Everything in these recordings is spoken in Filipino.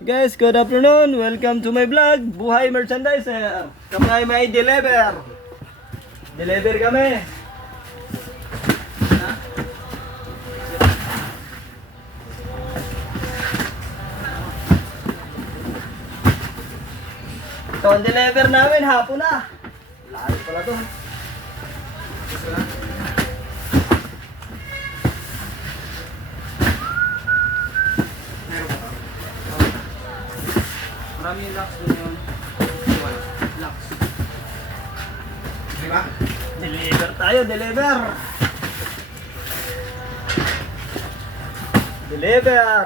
Guys, good afternoon. Welcome to my vlog. Buhay Merchandiser. Kami ay may deliver. Deliver kami. Ito ang deliver namin. Hapon na. Lahat pala to. Marami yung locks doon yun. Wala. Locks. Diba? Deliver tayo, deliver. Deliver.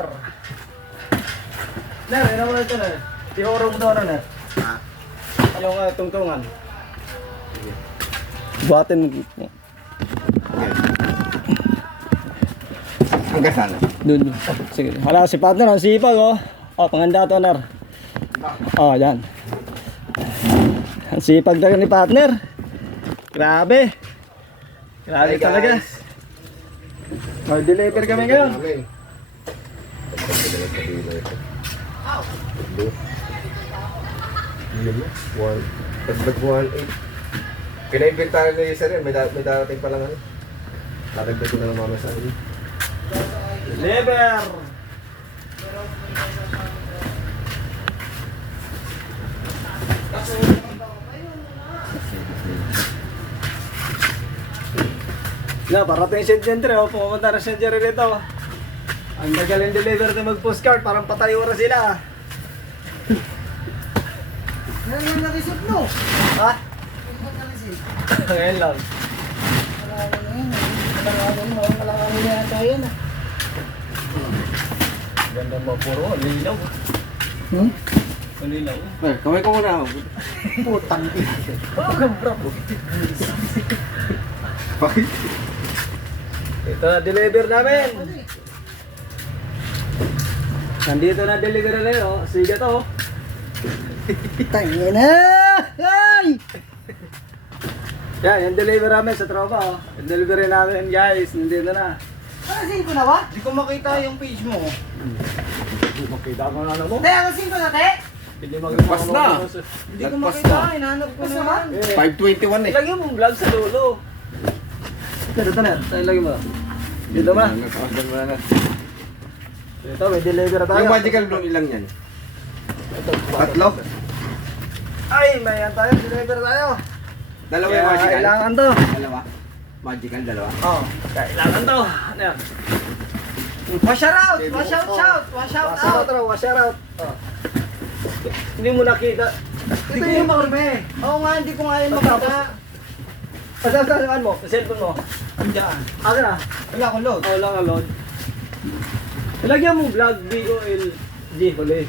Ner, ano mo ito na? Tihorong doon na. Ha? Yung tungtungan. Buhatin mo. Hanggang sana. Doon. Sige. Hala, si partner, ang sipag oh. Oh, panganda to, Ner. Oh, yan. Ang sipag talaga ni partner. Grabe. Grabe Hi, talaga. guys. Mag-deliver kami ngayon. Tagdag 1.8. Pinaibintahan na yung isa rin. May darating pa lang ano. Tatagdag ko na lang mamaya sa akin. Deliver. Na, parating yung St. Gentry, oh. Pumunta na St. Gentry dito. Ang magaling deliver na mag-postcard, parang patay oras sila. Ngayon lang na-receive mo. Ha? Ngayon na-receive. Ngayon lang. Malangin na ito yun. Ganda mo, puro linaw. Linaw. Kamay ko muna ako. Putang ina. Bakit? Ito na deliver namin. Nandito na deliver na yun, oh. Sige to, oh. Tangin na! Ay! Yan, yung deliver namin sa tropa, oh. Yung delivery namin, guys. Nandito na. Nakasin ko na ba? Hindi ko makita yung page mo. Makita ko na mo. Te, nakasin ko na, te? Hindi Pas na. Hindi ko Lagpas makita. na. Hinahanap ko naman. 521 eh. Lagyan mo vlog sa dulo. Dito na, tayo lagyan mo. Dito ba? Dito, may deliver tayo. Yung magical bloom ilang yan? Ito, Tatlo? ay, may yan tayo, deliver tayo. Dalawa Kaya yung magical? kailangan to. Dalawa? Magical, dalawa? Oh, kailangan to. Ano yan? Wash out! Wash out! Shout! Wash out! Wash out, raw, wash out. Oh. Hindi mo nakita. Ito yung makarme. Oo nga, hindi ko nga yun makita. Pasasaan mo, sa cellphone mo. Andiyan. Akin na. Wala akong load. Oh, lang ang load. Ilagyan mo vlog, B-O-L-G, huli.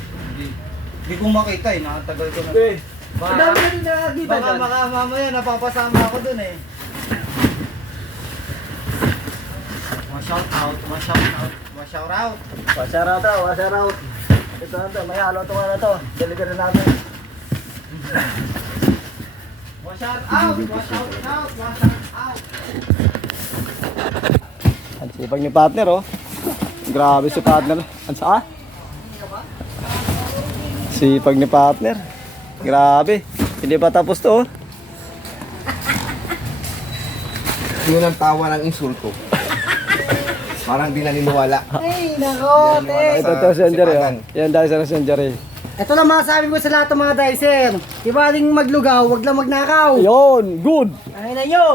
Hindi ko makita eh. Nakatagal ko na. Okay. Baka- Ang dami na rin nakakita dyan. Baka mamaya napapasama ako dun eh. Wash out out. Wash out out. Wash out out. Wash out raw, wash out. Ito na to, may halo ito nga na to. Deliver na namin. Wash out out. Wash out out. Wash out out. Ang sipag ni partner, oh. Grabe si partner. Ang saan? Sipag ni partner. Grabe. Hindi pa tapos to, oh. Yun ang tawa ng insulto. Parang di naniniwala. Ay, nako, te. Ito to, Senjari, oh. Yan dahil sa Senjari. Ito lang masasabi ko sa lahat ng mga dicer. Diba ring maglugaw, wag lang magnakaw. Yun, good. Ay na nyo.